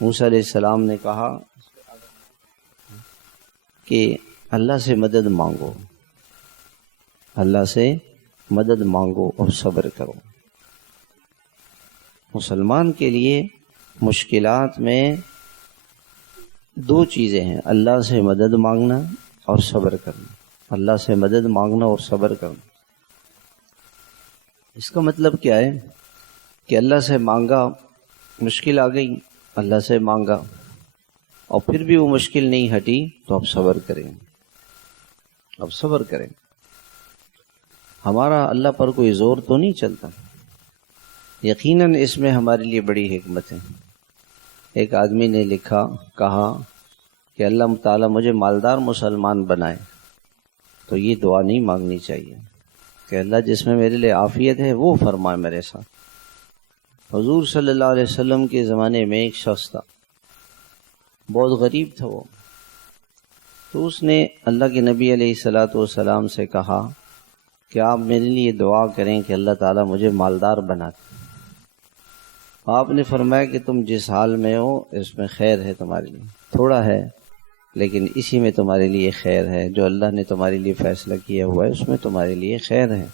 موسیٰ علیہ السلام نے کہا کہ اللہ سے مدد مانگو، اللہ سے مدد مانگو اور صبر کرو۔ مسلمان کے لیے مشکلات میں دو چیزیں ہیں، اللہ سے مدد مانگنا اور صبر کرنا۔ اللہ سے مدد مانگنا اور صبر کرنا، اس کا مطلب کیا ہے کہ اللہ سے مانگا، مشکل آ گئی، اللہ سے مانگا اور پھر بھی وہ مشکل نہیں ہٹی تو اب صبر کریں، اب صبر کریں۔ ہمارا اللہ پر کوئی زور تو نہیں چلتا، یقیناً اس میں ہمارے لیے بڑی حکمت ہے۔ ایک آدمی نے کہا کہ اللہ تعالیٰ مجھے مالدار مسلمان بنائے، تو یہ دعا نہیں مانگنی چاہیے کہ اللہ جس میں میرے لیے عافیت ہے وہ فرمائے میرے ساتھ۔ حضور صلی اللہ علیہ وسلم کے زمانے میں ایک شخص تھا، بہت غریب تھا وہ، تو اس نے اللہ کے نبی علیہ الصلاۃ والسلام سے کہا کہ آپ میرے لیے دعا کریں کہ اللہ تعالیٰ مجھے مالدار بنا دے۔ آپ نے فرمایا کہ تم جس حال میں ہو اس میں خیر ہے، تمہارے لیے تھوڑا ہے لیکن اسی میں تمہارے لیے خیر ہے، جو اللہ نے تمہارے لیے فیصلہ کیا ہوا ہے اس میں تمہارے لیے خیر ہے۔